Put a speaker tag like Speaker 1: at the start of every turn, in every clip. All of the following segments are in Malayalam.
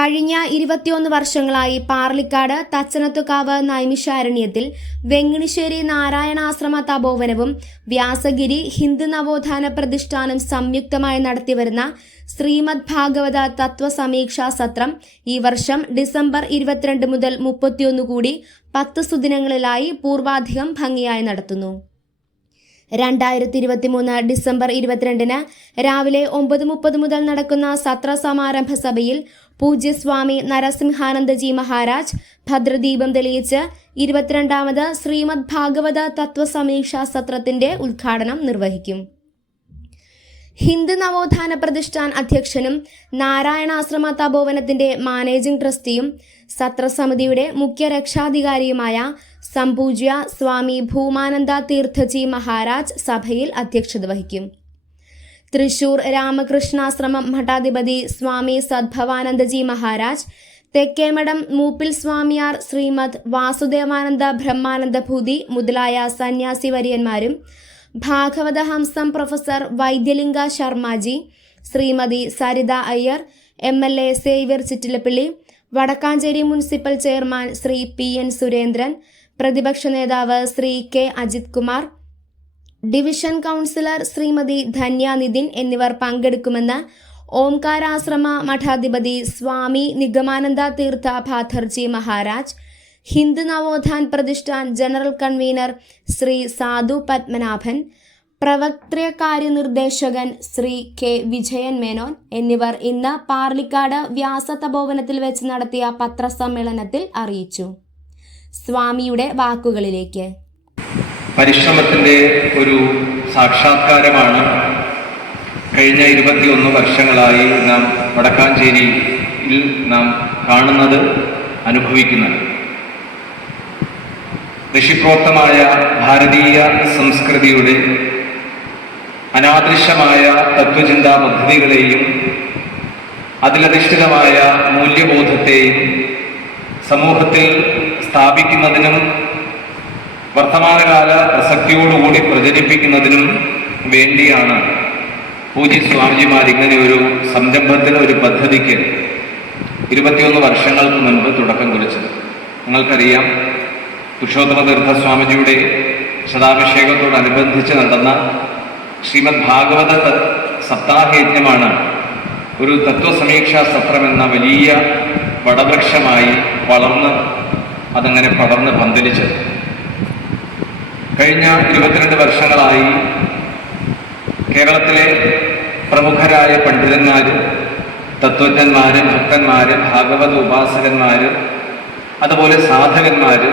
Speaker 1: കഴിഞ്ഞ ഇരുപത്തിയൊന്ന് വർഷങ്ങളായി പാർലിക്കാട് തച്ചനത്തുകാവ് നൈമിഷാരണ്യത്തിൽ വെങ്ങിണിശ്ശേരി നാരായണാശ്രമ തപോവനവും വ്യാസഗിരി ഹിന്ദു നവോത്ഥാന പ്രതിഷ്ഠാനം സംയുക്തമായി നടത്തിവരുന്ന ശ്രീമദ് ഭാഗവത തത്വസമീക്ഷാ സത്രം ഈ വർഷം ഡിസംബർ ഇരുപത്തിരണ്ട് മുതൽ മുപ്പത്തിയൊന്ന് കൂടി പത്ത് സുദിനങ്ങളിലായി പൂർവാധികം ഭംഗിയായി നടത്തുന്നു. രണ്ടായിരത്തി ഇരുപത്തി മൂന്ന് ഡിസംബർ ഇരുപത്തിരണ്ടിന് രാവിലെ ഒമ്പത് മുപ്പത് മുതൽ നടക്കുന്ന സത്ര സമാരംഭ സഭയിൽ പൂജ്യസ്വാമി നരസിംഹാനന്ദജി മഹാരാജ് ഭദ്രദീപം തെളിയിച്ച് ഇരുപത്തിരണ്ടാമത് ശ്രീമദ് ഭാഗവത തത്വസമീക്ഷാ സത്രത്തിന്റെ ഉദ്ഘാടനം നിർവഹിക്കും. ഹിന്ദു നവോത്ഥാന പ്രതിഷ്ഠാൻ അധ്യക്ഷനും നാരായണാശ്രമ തപോവനത്തിന്റെ മാനേജിംഗ് ട്രസ്റ്റിയും സത്രസമിതിയുടെ മുഖ്യ രക്ഷാധികാരിയുമായ സംപൂജ്യ സ്വാമി ഭൂമാനന്ദ തീർത്ഥജി മഹാരാജ് സഭയിൽ അധ്യക്ഷത വഹിക്കും. തൃശൂർ രാമകൃഷ്ണാശ്രമം മഠാധിപതി സ്വാമി സദ്ഭവാനന്ദജി മഹാരാജ് തെക്കേമഠം മൂപ്പിൽ സ്വാമിയാർ ശ്രീമദ് വാസുദേവാനന്ദ ബ്രഹ്മാനന്ദ ഭൂതി മുതലായ സന്യാസി വര്യന്മാരും Bhagavata Hamsam professor Vaidyalinga Sharmaji Shrimati Saritha Iyer M L A Xavier Chittilappilly Vadakkanchery municipal chairman Shri P N Surendran പ്രതിപക്ഷ നേതാവ് Shri K Ajith Kumar division councillor Shrimati Dhanya Nithin എന്നിവർ പങ്കെടുക്കുമെന്ന് ഓംകാരാശ്രമ മഠാധിപതി സ്വാമി നിഗമാനന്ദ തീർത്ഥ ഭാഥർജി മഹാരാജ് ഹിന്ദു നവോത്ഥാൻ പ്രതിഷ്ഠാൻ ജനറൽ കൺവീനർ ശ്രീ സാധു പത്മനാഭൻ പ്രവക്ത്രകാര്യ നിർദ്ദേശകൻ ശ്രീ കെ വിജയൻ മേനോൻ എന്നിവർ ഇന്ന് പാർലിക്കാട് വ്യാസതപോവനത്തിൽ വെച്ച് നടത്തിയ പത്രസമ്മേളനത്തിൽ അറിയിച്ചു. സ്വാമിയുടെ വാക്കുകളിലേക്ക്.
Speaker 2: പരിശ്രമത്തിന്റെ ഒരു സാക്ഷാത്കാരമാണ് കഴിഞ്ഞ ഇരുപത്തിയൊന്ന് വർഷങ്ങളായി നാം വടക്കാഞ്ചേരിയിൽ നാം കാണുന്നത് അനുഭവിക്കുന്നത്. ഋഷിപ്രോക്തമായ ഭാരതീയ സംസ്കൃതിയുടെ അനാദൃശ്യമായ തത്വചിന്താ പദ്ധതികളെയും അതിലധിഷ്ഠിതമായ മൂല്യബോധത്തെയും സമൂഹത്തിൽ സ്ഥാപിക്കുന്നതിനും വർത്തമാനകാല പ്രസക്തിയോടുകൂടി പ്രചരിപ്പിക്കുന്നതിനും വേണ്ടിയാണ് പൂജ്യ സ്വാമിജിമാർ ഇങ്ങനെ ഒരു സംരംഭത്തിന് ഒരു പദ്ധതിക്ക് ഇരുപത്തിയൊന്ന് വർഷങ്ങൾക്ക് മുൻപ് തുടക്കം കുറിച്ചത്. നിങ്ങൾക്കറിയാം പുരുഷോത്തമ തീർത്ഥ സ്വാമിജിയുടെ ശതാഭിഷേകത്തോടനുബന്ധിച്ച് നടന്ന ശ്രീമദ് ഭാഗവത സപ്താഹയജ്ഞമാണ് ഒരു തത്വസമീക്ഷാ സത്രം എന്ന വലിയ വടവൃക്ഷമായി വളർന്ന് അതങ്ങനെ പടർന്ന് പന്തലിച്ചത്. കഴിഞ്ഞ ഇരുപത്തിരണ്ട് വർഷങ്ങളായി കേരളത്തിലെ പ്രമുഖരായ പണ്ഡിതന്മാരും തത്വജ്ഞന്മാരും ഭക്തന്മാര് ഭാഗവത ഉപാസകന്മാര് അതുപോലെ സാധകന്മാര്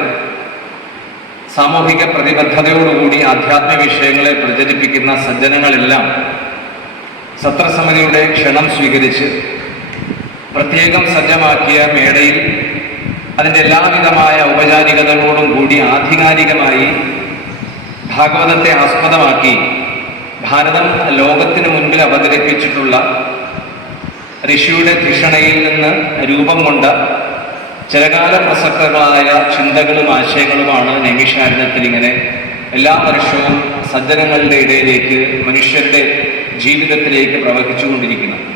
Speaker 2: സാമൂഹിക പ്രതിബദ്ധതയോടുകൂടി ആധ്യാത്മ വിഷയങ്ങളെ പ്രചരിപ്പിക്കുന്ന സജ്ജനങ്ങളെല്ലാം സത്രസമിതിയുടെ ക്ഷണം സ്വീകരിച്ച് പ്രത്യേകം സജ്ജമാക്കിയ മേടയിൽ അതിന്റെ എല്ലാവിധമായ ഔപചാരികതകളോടും കൂടി ആധികാരികമായി ഭാഗവതത്തെ ആസ്പദമാക്കി ഭാരതം ലോകത്തിന് മുൻപിൽ അവതരിപ്പിച്ചിട്ടുള്ള ഋഷിയുടെ ധിഷണയിൽ നിന്ന് രൂപം കൊണ്ട ചിലകാല പ്രസക്തങ്ങളായ ചിന്തകളും ആശയങ്ങളുമാണ് നൈമിഷാരണ്യത്തിൽ ഇങ്ങനെ എല്ലാ വർഷവും സജ്ജനങ്ങളുടെ ഇടയിലേക്ക് മനുഷ്യരുടെ ജീവിതത്തിലേക്ക് പ്രവഹിച്ചുകൊണ്ടിരിക്കുന്നത്.